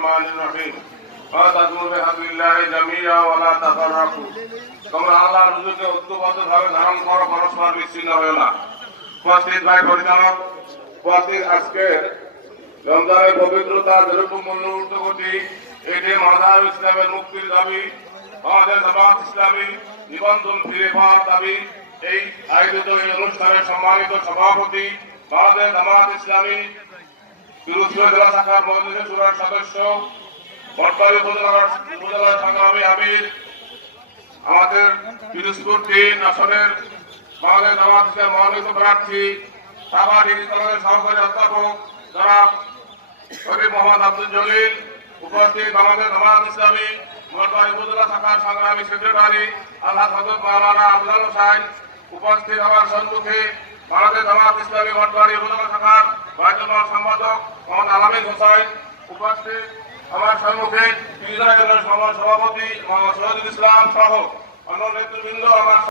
রহমানির রহিম ওয়াতাকুনু বিহামদিল্লাহি জামিআ ওয়া লা তাফাররাকু। তোমরা আল্লাহর হুজুরকে ঐক্যবদ্ধভাবে ধারণ করো, পরস্পর বিচ্ছিন্ন হও না। উপস্থিত ভাই পরিচালক, উপস্থিত আজকে রমজানের পবিত্রতা যেরকম মূল্য ঊর্ধ্বগতি, এটি মাযহাব ইসলামের মুক্তির দাবি, আমাদের জামাত ইসলামী নিবন্ধন ফিরে পাওয়ার দাবি। এই আয়োজিত এই অনুষ্ঠানের সম্মানিত সভাপতি, আমাদের জামাত ইসলামী পিরোজপুর জেলা শাখার মজলিসে শুরার সদস্য, বটবাড়ি উপজেলা সংগ্রামী আমির, আমাদের পিরোজপুর ৩ আসনের আমাদের জামাত ইসলামের মনোনীত প্রার্থী, সাবা ডিগ্রি কলেজের সহকারী অধ্যাপক জনাব শরীফ মোহাম্মদ আব্দুল জলিল, উপস্থিত আমাদের জামাত ইসলামী বটবাড়ি উপজেলা শাখার সংগ্রামী সেক্রেটারি আল্লাহ হযরত মাওলানা আবুল হোসেন, উপস্থিত আমার সম্মুখে ভারতের জামাত ইসলামী বটবাড়ি উপজেলা শাখার ভাইস সম্পাদক মোহাম্মদ আলামিন হোসেন, উপস্থিত আমার সম্মুখে সভাপতি মোহাম্মদ শহীদুল ইসলাম সহ অন্য নেতৃবৃন্দ, আমার